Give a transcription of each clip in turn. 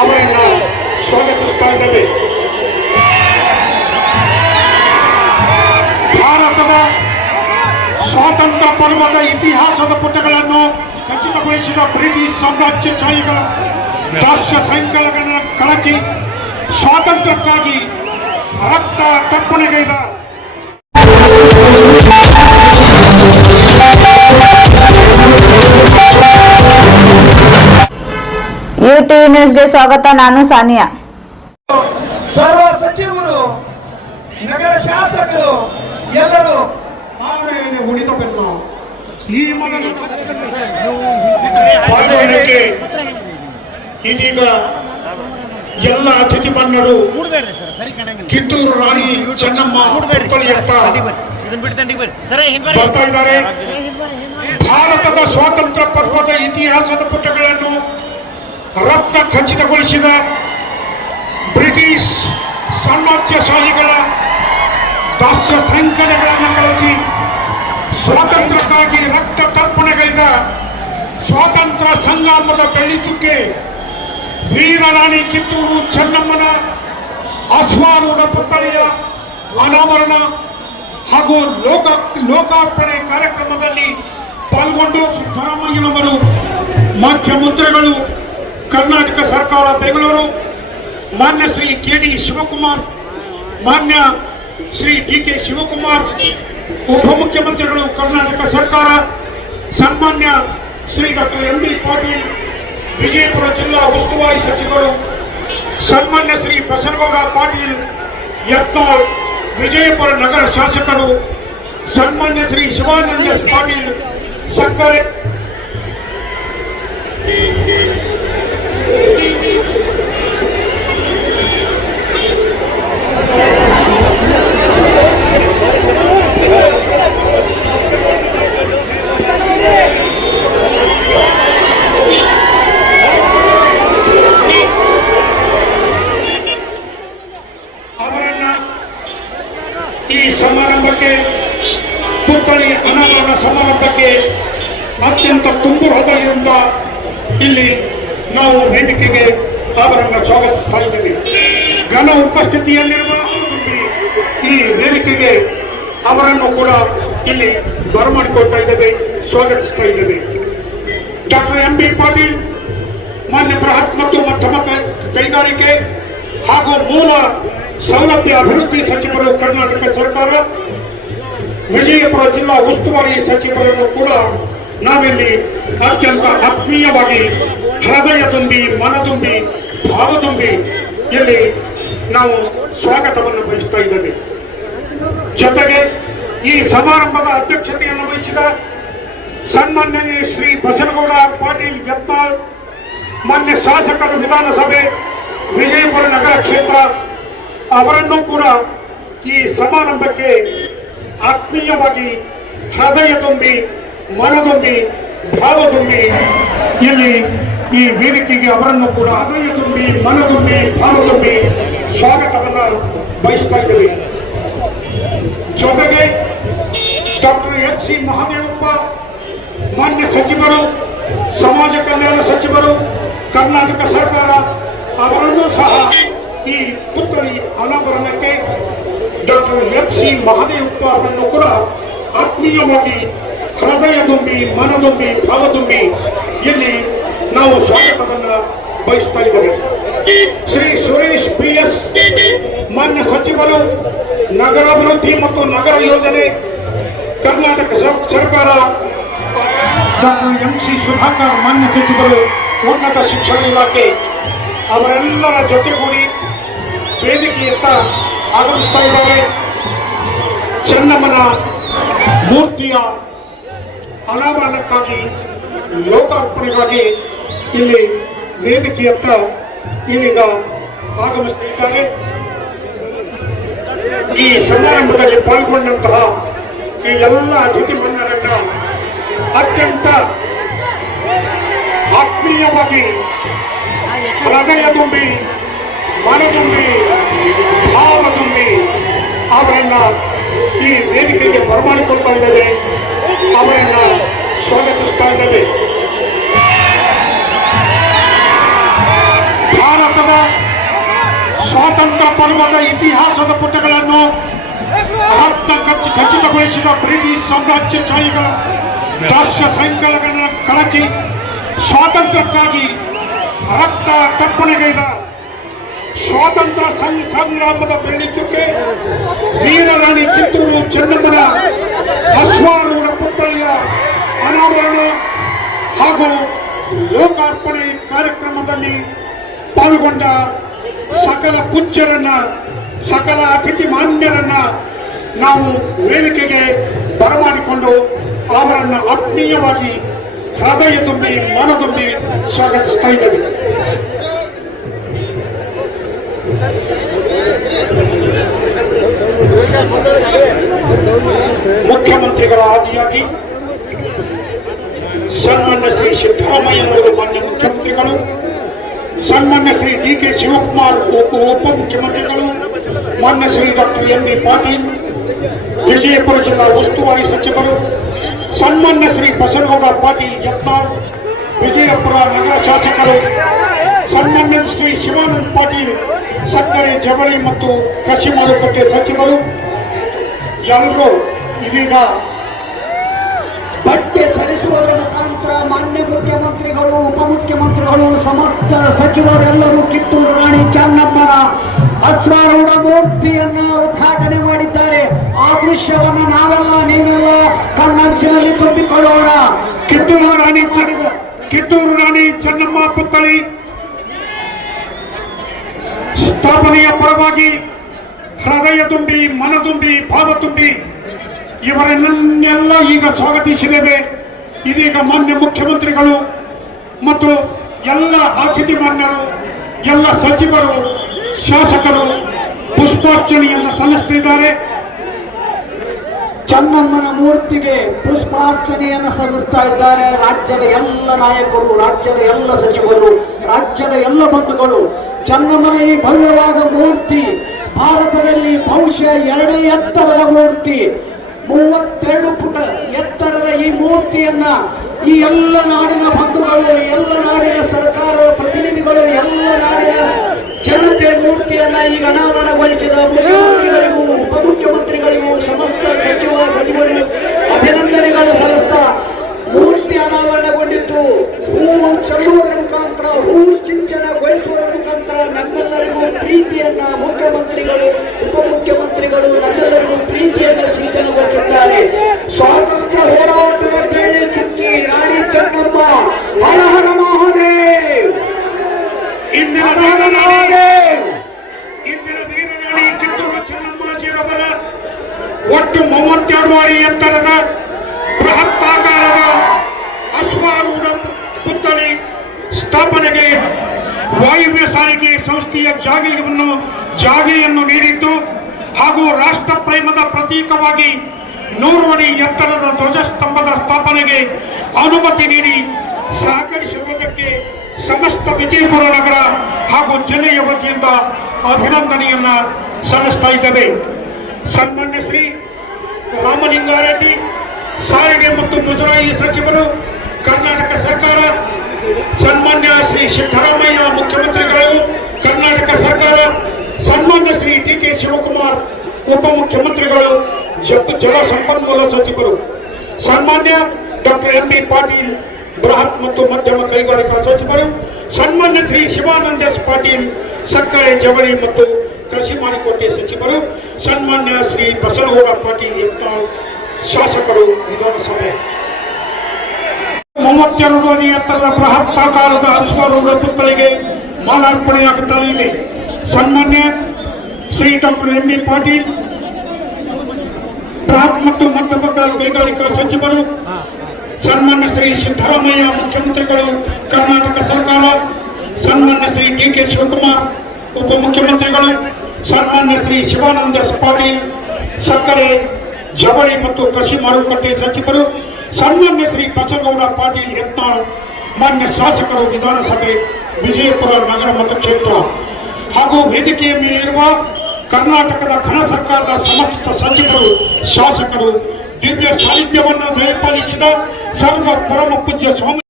ಅವರನ್ನು ಸ್ವಾಗತಿಸ್ತಾ ಇದ್ದೇವೆ. ಭಾರತದ ಸ್ವಾತಂತ್ರ್ಯ ಪರ್ವದ ಇತಿಹಾಸದ ಪುಟಗಳನ್ನು ಖಚಿತಗೊಳಿಸಿದ ಬ್ರಿಟಿಷ್ ಸಾಮ್ರಾಜ್ಯಶಾಹಿಗಳ ದಾಸ್ಯ ಸಂಕಲಗಳನ್ನು ಕಳಚಿ ಸ್ವಾತಂತ್ರ್ಯಕ್ಕಾಗಿ ರಕ್ತ ತರ್ಪಣೆಗೈದ ಯುಟಿವಿ ನ್ಯೂಸ್ಗೆ ಸ್ವಾಗತ. ನಾನು ಸಾನಿಯಾ. ಸರ್ವ ಸಚಿವರು, ನಗರ ಶಾಸಕರು ಎಲ್ಲರೂ ಆವರಣೆಯನ್ನು ಉಳಿತಬೇಕು. ಈ ಮೊದಲ ಪಾಲ್ಗೊಳ್ಳಕ್ಕೆ ಇದೀಗ ಎಲ್ಲ ಅತಿಥಿ ಮಾನ್ಯರು ಕಿತ್ತೂರು ರಾಣಿ ಚೆನ್ನಮ್ಮ ಪುತ್ಥಳಿಯತ್ತ ಬರ್ತಾ ಇದ್ದಾರೆ. ಭಾರತದ ಸ್ವಾತಂತ್ರ್ಯ ಪರ್ವದ ಇತಿಹಾಸದ ಪುಟಗಳನ್ನು ರಕ್ತ ಖಚಿತಗೊಳಿಸಿದ ಬ್ರಿಟಿಷ್ ಸಾಮ್ರಾಜ್ಯಶಾಹಿಗಳ ದಾಸ್ಯ ಸಂಕಲಗಳನ್ನು ಕಳಚಿ ಸ್ವಾತಂತ್ರ್ಯಕ್ಕಾಗಿ ರಕ್ತ ತರ್ಪಣೆಗೈದ ಸ್ವಾತಂತ್ರ್ಯ ಸಂಗ್ರಾಮದ ಬೆಳ್ಳಿಚುಕ್ಕೆ ವೀರರಾಣಿ ಕಿತ್ತೂರು ಚೆನ್ನಮ್ಮನ ಅಶ್ವಾರೂಢ ಪುತ್ಥಳಿಯ ಅನಾವರಣ ಹಾಗೂ ಲೋಕಾರ್ಪಣೆ ಕಾರ್ಯಕ್ರಮದಲ್ಲಿ ಪಾಲ್ಗೊಂಡು ಸಿದ್ದರಾಮಯ್ಯನವರು, ಮುಖ್ಯಮಂತ್ರಿಗಳು, ಕರ್ನಾಟಕ ಸರ್ಕಾರ ಬೆಂಗಳೂರು, ಮಾನ್ಯ ಶ್ರೀ ಕೆ.ಡಿ. ಶಿವಕುಮಾರ್, ಮಾನ್ಯ ಶ್ರೀ ಡಿ.ಕೆ. ಶಿವಕುಮಾರ್, ಉಪಮುಖ್ಯಮಂತ್ರಿಗಳು ಕರ್ನಾಟಕ ಸರ್ಕಾರ, ಸನ್ಮಾನ್ಯ ಶ್ರೀ ಡಾಕ್ಟರ್ ಎಂ.ಬಿ. ಪಾಟೀಲ್, ವಿಜಯಪುರ ಜಿಲ್ಲಾ ಉಸ್ತುವಾರಿ ಸಚಿವರು, ಸನ್ಮಾನ್ಯ ಶ್ರೀ ಬಸನಗೌಡ ಪಾಟೀಲ್ ಯತ್ನಾಳ್, ವಿಜಯಪುರ ನಗರ ಶಾಸಕರು, ಸನ್ಮಾನ್ಯ ಶ್ರೀ ಶಿವಾನಂದ ಪಾಟೀಲ್ ಸಕ್ಕರೆ ಈ ಸಮಾರಂಭಕ್ಕೆ, ಪುತ್ಥಳಿ ಅನಾವರಣ ಸಮಾರಂಭಕ್ಕೆ ಅತ್ಯಂತ ತುಂಬು ಹೃದಯದಿಂದ ಇಲ್ಲಿ ನಾವು ವೇದಿಕೆಗೆ ಅವರನ್ನು ಸ್ವಾಗತಿಸ್ತಾ ಇದ್ದೇವೆ. ಘನ ಉಪಸ್ಥಿತಿಯಲ್ಲಿರುವ ಈ ವೇದಿಕೆಗೆ ಅವರನ್ನು ಕೂಡ ಇಲ್ಲಿ ಬರಮಾಡಿಕೊಳ್ತಾ ಇದ್ದೇವೆ, ಸ್ವಾಗತಿಸ್ತಾ ಇದ್ದೇವೆ. Doctor MB. ಪಾಟೀಲ್, ಮಾನ್ಯ ಬೃಹತ್ ಮತ್ತು ಮಧ್ಯಮ ಕೈಗಾರಿಕೆ ಹಾಗೂ ಮೂಲ ಸೌಲಭ್ಯ ಅಭಿವೃದ್ಧಿ ಸಚಿವರು ಕರ್ನಾಟಕ ಸರ್ಕಾರ, ವಿಜಯಪುರ ಜಿಲ್ಲಾ ಉಸ್ತುವಾರಿ ಸಚಿವರನ್ನು ಕೂಡ ನಾವಿಲ್ಲಿ ಅತ್ಯಂತ ಆತ್ಮೀಯವಾಗಿ ಹೃದಯ ತುಂಬಿ, ಮನದುಂಬಿ, ಭಾವದುಂಬಿ ಇಲ್ಲಿ ನಾವು ಸ್ವಾಗತವನ್ನು ಬಯಸ್ತಾ ಇದ್ದೇವೆ. ಜೊತೆಗೆ ಈ ಸಮಾರಂಭದ ಅಧ್ಯಕ್ಷತೆಯನ್ನು ವಹಿಸಿದ ಸನ್ಮಾನ್ಯ ಶ್ರೀ ಬಸನಗೌಡ ಪಾಟೀಲ್ ಯತ್ನಾಳ್, ಮಾನ್ಯ ಶಾಸಕರು, ವಿಧಾನಸಭೆ ವಿಜಯಪುರ ನಗರ ಕ್ಷೇತ್ರ, ಅವರನ್ನು ಕೂಡ ಈ ಸಮಾರಂಭಕ್ಕೆ ಆತ್ಮೀಯವಾಗಿ ಹೃದಯ ತುಂಬಿ, ಮನದುಂಬಿ, ಭಾವದುಂಬಿ ಇಲ್ಲಿ ಈ ವೇದಿಕೆಗೆ ಅವರನ್ನು ಕೂಡ ಹೃದಯ ತುಂಬಿ, ಮನದುಂಬಿ, ಭಾವದುಂಬಿ ಸ್ವಾಗತವನ್ನು ಬಯಸ್ತಾ ಇದ್ದೇವೆ. ಜೊತೆಗೆ ಡಾಕ್ಟರ್ ಎಚ್.ಸಿ. ಮಹದೇವಪ್ಪ, ಮಾನ್ಯ ಸಚಿವರು, ಸಮಾಜ ಕಲ್ಯಾಣ ಸಚಿವರು, ಕರ್ನಾಟಕ ಸರ್ಕಾರ, ಅವರನ್ನು ಸಹ ಈ ಪುತ್ಥಳಿ ಅನಾವರಣಕ್ಕೆ ಡಾಕ್ಟರ್ ಎಚ್.ಸಿ. ಮಹದೇವಪ್ಪ ಅವರನ್ನು ಕೂಡ ಆತ್ಮೀಯವಾಗಿ ಹೃದಯ ತುಂಬಿ, ಮನದುಂಬಿ, ಭಾವದುಂಬಿ ಇಲ್ಲಿ ನಾವು ಸ್ವಾಗತವನ್ನು ಬಯಸ್ತಾ ಇದ್ದೇವೆ. ಶ್ರೀ ಸುರೇಶ್ ಪಿ.ಎಸ್., ಮಾನ್ಯ ಸಚಿವರು, ನಗರಾಭಿವೃದ್ಧಿ ಮತ್ತು ನಗರ ಯೋಜನೆ, ಕರ್ನಾಟಕ ಸರ್ಕಾರ, ಡಾಕ್ಟರ್ ಎಂ.ಸಿ. ಸುಧಾಕರ್, ಮಾನ್ಯ ಸಚಿವರು, ಉನ್ನತ ಶಿಕ್ಷಣ ಇಲಾಖೆ, ಅವರೆಲ್ಲರ ಜೊತೆಗೂಡಿ ವೇದಿಕೆಯತ್ತ ಆಗಮಿಸ್ತಾ ಇದ್ದಾರೆ. ಚೆನ್ನಮ್ಮನ ಮೂರ್ತಿಯ ಅನಾವರಣಕ್ಕಾಗಿ, ಲೋಕಾರ್ಪಣೆಗಾಗಿ ಇಲ್ಲಿ ವೇದಿಕೆಯತ್ತ ಇದೀಗ ಆಗಮಿಸ್ತಾ ಇದ್ದಾರೆ. ಈ ಸಮಾರಂಭದಲ್ಲಿ ಪಾಲ್ಗೊಂಡಂತಹ ಈ ಎಲ್ಲ ಅತಿಥಿ ಮನ್ನರನ್ನ ಅತ್ಯಂತ ಆತ್ಮೀಯವಾಗಿ ಹೃದಯ ತುಂಬಿ, ಮನದುಂಬಿ, ಭಾವದುಂಬಿ ಅವರನ್ನ ಈ ವೇದಿಕೆಗೆ ಬರಮಾಡಿಕೊಳ್ತಾ ಇದ್ದೇವೆ, ಅವರನ್ನ ಸ್ವಾಗತಿಸ್ತಾ ಇದ್ದೇವೆ. ಭಾರತದ ಸ್ವಾತಂತ್ರ್ಯ ಪರ್ವದ ಇತಿಹಾಸದ ಪುಟಗಳನ್ನು ರತ್ನ ಖಚಿತಗೊಳಿಸಿದ ಬ್ರಿಟಿಷ್ ಸಾಮ್ರಾಜ್ಯಶಾಹಿಗಳ ದಾಸ್ಯ ಸಂಕಲಗಳನ್ನು ಕಳಚಿ ಸ್ವಾತಂತ್ರ್ಯಕ್ಕಾಗಿ ರಕ್ತ ತರ್ಪಣೆಗೈದ ಸ್ವಾತಂತ್ರ್ಯ ಸಂಗ್ರಾಮದ ಬೆಳ್ಳಿಚುಕ್ಕೆ ವೀರರಾಣಿ ಕಿತ್ತೂರು ಚೆನ್ನಮ್ಮನ ಅಶ್ವಾರೂಢ ಪುತ್ಥಳಿಯ ಅನಾವರಣ ಹಾಗೂ ಲೋಕಾರ್ಪಣೆ ಕಾರ್ಯಕ್ರಮದಲ್ಲಿ ಪಾಲ್ಗೊಂಡ ಸಕಲ ಪೂಜ್ಯರನ್ನ, ಸಕಲ ಅತಿಥಿ ಮಾನ್ಯರನ್ನ ನಾವು ವೇದಿಕೆಗೆ ಬರಮಾಡಿಕೊಂಡು ಅವರನ್ನು ಆತ್ಮೀಯವಾಗಿ ಹೃದಯ ತುಂಬಿ ಮನ ತುಂಬಿ ಸ್ವಾಗತಿಸ್ತಾ ಇದ್ದೇವೆ. ಮುಖ್ಯಮಂತ್ರಿಗಳ ಆದಿಯಾಗಿ ಸನ್ಮಾನ್ಯ ಶ್ರೀ ಸಿದ್ದರಾಮಯ್ಯನವರು ಮಾನ್ಯ ಮುಖ್ಯಮಂತ್ರಿಗಳು, ಸನ್ಮಾನ್ಯ ಶ್ರೀ ಡಿ.ಕೆ. ಶಿವಕುಮಾರ್ ಉಪಮುಖ್ಯಮಂತ್ರಿಗಳು, ಮಾನ್ಯ ಶ್ರೀ ಡಾಕ್ಟರ್ ಎಂ.ಬಿ. ಪಾಟೀಲ್ ವಿಜಯಪುರ ಜಿಲ್ಲಾ ಉಸ್ತುವಾರಿ ಸಚಿವರು, ಸನ್ಮಾನ್ಯ ಶ್ರೀ ಬಸನಗೌಡ ಪಾಟೀಲ್ ಯತ್ನಾಳ್ ವಿಜಯಪುರ ನಗರ ಶಾಸಕರು, ಸನ್ಮಾನ್ಯ ಶ್ರೀ ಶಿವಾನಂದ ಪಾಟೀಲ್ ಸಕ್ಕರೆ ಜವಳಿ ಮತ್ತು ಕೃಷಿ ಮಾರುಕಟ್ಟೆ ಸಚಿವರು, ಎಲ್ಲರೂ ಇದೀಗ ಬಟ್ಟೆ ಸರಿಸುವುದರ ಮುಖಾಂತರ ಮಾನ್ಯ ಮುಖ್ಯಮಂತ್ರಿಗಳು, ಉಪಮುಖ್ಯಮಂತ್ರಿಗಳು, ಸಮಸ್ತ ಸಚಿವರೆಲ್ಲರೂ ಕಿತ್ತೂರು ರಾಣಿ ಚೆನ್ನಮ್ಮನ ಅಶ್ವಾರೂಢ ಮೂರ್ತಿಯನ್ನ ಉದ್ಘಾಟನೆ ಮಾಡಿದ್ದಾರೆ. ಆ ದೃಶ್ಯವನ್ನು ನಾವೆಲ್ಲ ನೀವೆಲ್ಲ ಕಣ್ಣಂಚಿನಲ್ಲಿ ತುಂಬಿಕೊಳ್ಳೋಣ. ಕಿತ್ತೂರು ರಾಣಿ ಚೆನ್ನಮ್ಮ ಪುತ್ಥಳಿ ಸ್ಥಾಪನೆಯ ಪರವಾಗಿ ಹೃದಯ ತುಂಬಿ, ಮನ ತುಂಬಿ, ಭಾವ ತುಂಬಿ ಇವರನ್ನೆಲ್ಲ ಈಗ ಸ್ವಾಗತಿಸಿದ್ದೇವೆ. ಇದೀಗ ಮಾನ್ಯ ಮುಖ್ಯಮಂತ್ರಿಗಳು ಮತ್ತು ಎಲ್ಲ ಅತಿಥಿ ಮಾನ್ಯರು, ಎಲ್ಲ ಸಚಿವರು, ಶಾಸಕರು ಪುಷ್ಪಾರ್ಚನೆಯನ್ನು ಸಲ್ಲಿಸುತ್ತಿದ್ದಾರೆ. ಚೆನ್ನಮ್ಮನ ಮೂರ್ತಿಗೆ ಪುಷ್ಪಾರ್ಚನೆಯನ್ನು ಸಲ್ಲಿಸ್ತಾ ಇದ್ದಾರೆ. ರಾಜ್ಯದ ಎಲ್ಲ ನಾಯಕರು, ರಾಜ್ಯದ ಎಲ್ಲ ಸಚಿವರು, ರಾಜ್ಯದ ಎಲ್ಲ ಬಂಧುಗಳು ಚೆನ್ನಮ್ಮನ ಈ ಭವ್ಯವಾದ ಮೂರ್ತಿ ಭಾರತದಲ್ಲಿ ಬಹುಶಃ ಎರಡೇ ಎತ್ತರದ ಮೂರ್ತಿ, 32 ಫುಟ್ ಎತ್ತರದ ಈ ಮೂರ್ತಿಯನ್ನ ಈ ಎಲ್ಲ ನಾಡಿನ ಬಂಧುಗಳು, ಎಲ್ಲ ನಾಡಿನ ಸರ್ಕಾರದ ಪ್ರತಿನಿಧಿಗಳು, ಎಲ್ಲ ನಾಡಿನ ಜನತೆ ಮೂರ್ತಿಯನ್ನ ಈಗ ಅನಾವರಣಗೊಳಿಸಿದ ಮುಖ್ಯಮಂತ್ರಿಗಳಿಗೂ, ಉಪಮುಖ್ಯಮಂತ್ರಿಗಳಿಗೂ, ಸಮಸ್ತ ಸಚಿವರಿಗೂ ಅಭಿನಂದನೆಗಳು ಸಲ್ಲಿಸ್ತಾ ಮೂರ್ತಿ ಅನಾವರಣಗೊಂಡಿತ್ತು. ಹೂವು ಚೆಲ್ಲುವುದರ ಮುಖಾಂತರ, ಹೂವು ಸಿಂಚನಗೊಳಿಸುವುದರ ಮುಖಾಂತರ ನಮ್ಮೆಲ್ಲರಿಗೂ ಪ್ರೀತಿಯನ್ನ ಮುಖ್ಯಮಂತ್ರಿಗಳು, ಉಪಮುಖ್ಯಮಂತ್ರಿಗಳು ನಮ್ಮೆಲ್ಲರಿಗೂ ಪ್ರೀತಿಯನ್ನ ಸಿಂಚನಗೊಳಿಸಿದ್ದಾರೆ. ಸ್ವಾತಂತ್ರ್ಯ ಹೋರಾಟದ ಬೆಳ್ಳಿ ಚುಕ್ಕಿ ರಾಣಿ ಚೆನ್ನಮ್ಮ, ಹರ ಹರ ಮಹಾದೇವ್. ಇಂದಿನ ವೀರರಾಣಿ ಕಿತ್ತೂರು ಚೆನ್ನಮ್ಮಾಜಿರವರ ಒಟ್ಟು 32 ಅಡಿ ಎತ್ತರದ ಬೃಹತ್ತಾಕಾರದ ಅಶ್ವಾರೂಢ ಪುತ್ಥಳಿ ಸ್ಥಾಪನೆಗೆ ವಾಯುವ್ಯ ಸಾರಿಗೆ ಸಂಸ್ಥೆಯ ಜಾಗೆಯನ್ನು ನೀಡಿದ್ದು ಹಾಗೂ ರಾಷ್ಟ್ರ ಪ್ರೇಮದ ಪ್ರತೀಕವಾಗಿ 100 ಅಡಿ ಎತ್ತರದ ಧ್ವಜಸ್ತಂಭದ ಸ್ಥಾಪನೆಗೆ ಅನುಮತಿ ನೀಡಿ ಸಹಕರಿಸಿರುವುದಕ್ಕೆ ಸಮಸ್ತ ವಿಜಯಪುರ ನಗರ ಹಾಗೂ ಜಿಲ್ಲೆಯ ವತಿಯಿಂದ ಅಭಿನಂದನೆಯನ್ನ ಸಲ್ಲಿಸ್ತಾ ಇದ್ದೇವೆ. ಸನ್ಮಾನ್ಯ ಶ್ರೀ ರಾಮಲಿಂಗಾರೆಡ್ಡಿ ಸಾರಿಗೆ ಮತ್ತು ಮುಜರಾಯಿ ಸಚಿವರು, ಕರ್ನಾಟಕ ಸರ್ಕಾರ, ಸನ್ಮಾನ್ಯ ಶ್ರೀ ಸಿದ್ದರಾಮಯ್ಯ ಮುಖ್ಯಮಂತ್ರಿಗಳು, ಕರ್ನಾಟಕ ಸರ್ಕಾರ, ಸನ್ಮಾನ್ಯ ಶ್ರೀ ಡಿ.ಕೆ. ಶಿವಕುಮಾರ್ ಉಪಮುಖ್ಯಮಂತ್ರಿಗಳು, ಜಲ ಸಂಪನ್ಮೂಲ ಸಚಿವರು, ಸನ್ಮಾನ್ಯ ಡಾಕ್ಟರ್ ಎಂ.ಬಿ. ಪಾಟೀಲ್ ಬೃಹತ್ ಮತ್ತು ಮಧ್ಯಮ ಕೈಗಾರಿಕಾ ಸಚಿವರು, ಸನ್ಮಾನ್ಯ ಶ್ರೀ ಶಿವಾನಂದ ಪಾಟೀಲ್ ಸಕ್ಕರೆ ಜವಳಿ ಮತ್ತು ಕೃಷಿ ಮಾರುಕಟ್ಟೆ ಸಚಿವರು, ಸನ್ಮಾನ್ಯ ಶ್ರೀ ಬಸನಗೌಡ ಪಾಟೀಲ್ ಯತ್ನಾಳ್ ಶಾಸಕರು, ವಿಧಾನಸಭೆ 32 ಅಡಿ ಎತ್ತರದ ಬೃಹತ್ತಾಕಾರದ ಅಶ್ವಾರೂಢ ಪುತ್ಥಳಿಗೆ ಮಾಲಾರ್ಪಣೆಯಾಗುತ್ತಾ ಇದೆ. ಸನ್ಮಾನ್ಯ ಶ್ರೀ ಡಾಕ್ಟರ್ ಎಂ.ಬಿ. ಪಾಟೀಲ್ ಬೃಹತ್ ಮತ್ತು ಮಧ್ಯಮ ಕೈಗಾರಿಕಾ ಸಚಿವರು, ಸನ್ಮಾನ್ಯ ಶ್ರೀ ಸಿದ್ದರಾಮಯ್ಯ ಮುಖ್ಯಮಂತ್ರಿಗಳು, ಕರ್ನಾಟಕ ಸರ್ಕಾರ, ಸನ್ಮಾನ್ಯ ಶ್ರೀ ಡಿ.ಕೆ. ಶಿವಕುಮಾರ್ ಉಪಮುಖ್ಯಮಂತ್ರಿಗಳು, ಸನ್ಮಾನ್ಯ ಶ್ರೀ ಶಿವಾನಂದ ಪಾಟೀಲ್ ಸಕ್ಕರೆ ಜವಳಿ ಮತ್ತು ಕೃಷಿ ಮಾರುಕಟ್ಟೆ ಸಚಿವರು, ಸನ್ಮಾನ್ಯ ಶ್ರೀ ಬಸನಗೌಡ ಪಾಟೀಲ್ ಯತ್ನಾಳ್ ಮಾನ್ಯ ಶಾಸಕರು, ವಿಧಾನಸಭೆ ವಿಜಯಪುರ ನಗರ ಮತಕ್ಷೇತ್ರ ಹಾಗೂ ವೇದಿಕೆಯ ಮೇಲಿರುವ ಕರ್ನಾಟಕದ ಘನ ಸರ್ಕಾರದ ಸಮಸ್ತ ಸಚಿವರು, ಶಾಸಕರು, ದಿವ್ಯ ಸಾಹಿತ್ಯವನ್ನು ದಯಪಾಲಿಸಿದ ಸರ್ವ ಪರಮ ಪೂಜ್ಯ ಸ್ವಾಮಿ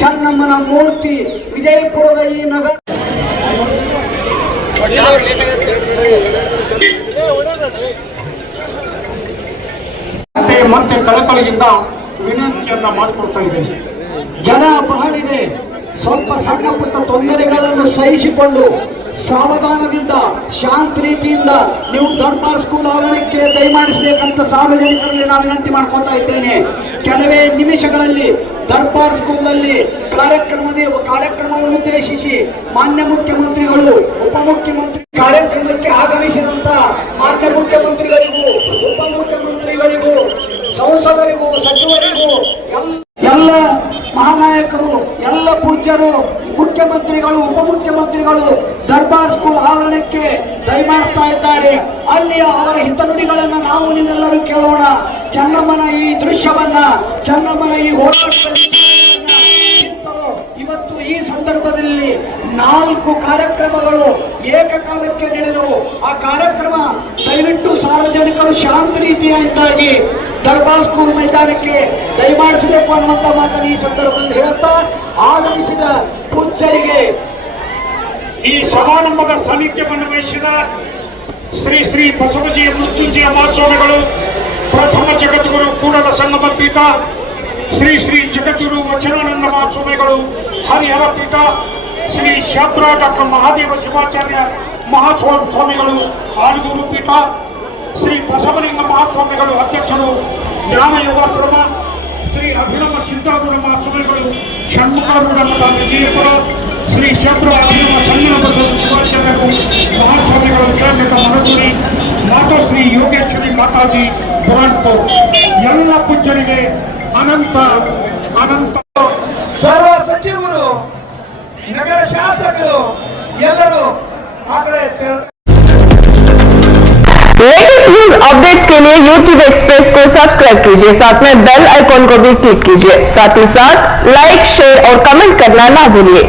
ಚೆನ್ನಮ್ಮನ ಮೂರ್ತಿ ವಿಜಯಪುರದ ಈ ನಗರ ಮತ್ತೆ ಕಳಕಳಿಯಿಂದ ವಿನಂತಿಯನ್ನ ಮಾಡಿಕೊಡ್ತಾ ಇದ್ದೇನೆ. ಜನ ಬಹಳಿದೆ, ಸ್ವಲ್ಪ ಸಣ್ಣ ಪುಟ್ಟ ತೊಂದರೆಗಳನ್ನು ಸಹಿಸಿಕೊಂಡು ಸಾವಧಾನದಿಂದ ಶಾಂತ ರೀತಿಯಿಂದ ನೀವು ದರ್ಬಾರ್ ಸ್ಕೂಲ್ ಆವರಣಕ್ಕೆ ದಯಮಾಡಿಸಬೇಕಂತ ಸಾರ್ವಜನಿಕರಲ್ಲಿ ನಾನು ವಿನಂತಿ ಮಾಡ್ಕೊತಾ ಇದ್ದೇನೆ. ಕೆಲವೇ ನಿಮಿಷಗಳಲ್ಲಿ ದರ್ಬಾರ್ ಸ್ಕೂಲ್ನಲ್ಲಿ ಕಾರ್ಯಕ್ರಮವನ್ನು ಉದ್ದೇಶಿಸಿ ಮಾನ್ಯ ಮುಖ್ಯಮಂತ್ರಿಗಳು, ಉಪಮುಖ್ಯಮಂತ್ರಿ ಕಾರ್ಯಕ್ರಮಕ್ಕೆ ಆಗಮಿಸಿದಂತ ಮಾನ್ಯ ಮುಖ್ಯಮಂತ್ರಿಗಳಿಗೂ, ಉಪಮುಖ್ಯಮಂತ್ರಿಗಳಿಗೂ, ಸಂಸದರಿಗೂ, ಸಚಿವರಿಗೂ, ಎಲ್ಲ ಮಹಾನಾಯಕರು, ಎಲ್ಲ ಪೂಜ್ಯರು, ಮುಖ್ಯಮಂತ್ರಿಗಳು, ಉಪಮುಖ್ಯಮಂತ್ರಿಗಳು ದರ್ಬಾರ್ ಸ್ಕೂಲ್ ಆವರಣಕ್ಕೆ ದಯಮಾಡ್ತಾ ಇದ್ದಾರೆ. ಅಲ್ಲಿ ಅವರ ಹಿತನುಡಿಗಳನ್ನು ನಾವು ನೀವೆಲ್ಲರೂ ಕೇಳೋಣ. ಚೆನ್ನಮ್ಮನ ಈ ದೃಶ್ಯವನ್ನ, ಚೆನ್ನಮ್ಮನ ಈ ಹೋರಾಟದ ವಿಚಾರವನ್ನ ಇವತ್ತು ಈ ಸಂದರ್ಭದಲ್ಲಿ 4 ಕಾರ್ಯಕ್ರಮಗಳು ಏಕಕಾಲಕ್ಕೆ ನಡೆದವು. ಆ ಕಾರ್ಯಕ್ರಮ ದಯವಿಟ್ಟು ಸಾರ್ವಜನಿಕರು ಶಾಂತ ರೀತಿಯಾಗಿ ದರ್ಬಾರ್ ಸ್ಕೂಲ್ ಮೈದಾನಕ್ಕೆ ದಯಮಾಡಿಸಬೇಕು ಅನ್ನುವಂತ ಮಾತನ್ನು ಈ ಸಂದರ್ಭದಲ್ಲಿ ಹೇಳ್ತಾ, ಆಗಮಿಸಿದ ಪೂಜ್ಯರಿಗೆ ಈ ಸಮಾರಂಭದ ಸಾನ್ನಿಧ್ಯವನ್ನು ವಹಿಸಿದ ಶ್ರೀ ಶ್ರೀ ಬಸವಜಿಯ ಮೃತ್ಯುಂಜಯ ಮಹಾಸ್ವಾಮಿಗಳು, ಪ್ರಥಮ ಜಗದ್ಗುರು ಕೂಡಲ ಸಂಗಮ ಪೀಠ, ಶ್ರೀ ಶ್ರೀ ಜಗದ್ಗುರು ವಚನಾನಂದ ಮಹಾಸ್ವಾಮಿಗಳು ಹರಿಹರ ಪೀಠ, ಶ್ರೀ ಶಾಬ್ರ ಡಾಕ್ಟರ್ ಮಹಾದೇವ ಶಿವಾಚಾರ್ಯ ಮಹಾಸ್ವಾಮಿಗಳು ಆಲೂರು ಪೀಠ, ಶ್ರೀ ಬಸವಲಿಂಗ ಮಹಾಸ್ವಾಮಿಗಳು ಅಧ್ಯಕ್ಷರು ಜ್ಞಾನ ಯೋಗಾಶ್ರಮ, ಶ್ರೀ ಅಭಿನವ ಸಿದ್ಧಾರೂಢ ಮಹಾಸ್ವಾಮಿಗಳು ಷಣ್ಮುಖಾರೂಢ ಮಠ ವಿಜಯಪುರ, ಶ್ರೀ ಶಾಬ್ರ ಅಭಿನವ ಸಂಗಮ ಬಸವ ಶಿವಾಚಾರ್ಯರು ಮಹಾಸ್ವಾಮಿಗಳು ಕೇರಳದ ಮನಗೂರಿ, ಮಾತಾಶ್ರೀ ಯೋಗೇಶ್ವರಿ ಮಾತಾಜಿ ಬುರಾನ್ಪುರ್, ಎಲ್ಲ ಪೂಜ್ಯರಿಗೆ ಅನಂತ ಅನಂತ ಸರ್ವ ಸಚಿವರು, ನಗರ ಶಾಸಕರು ಎಲ್ಲರೂ ಆ ಕಡೆ लेटेस्ट न्यूज अपडेट्स के लिए YouTube एक्सप्रेस को सब्सक्राइब कीजिए, साथ में बेल आइकॉन को भी क्लिक कीजिए, साथ ही साथ लाइक, शेयर और कमेंट करना ना भूलिए।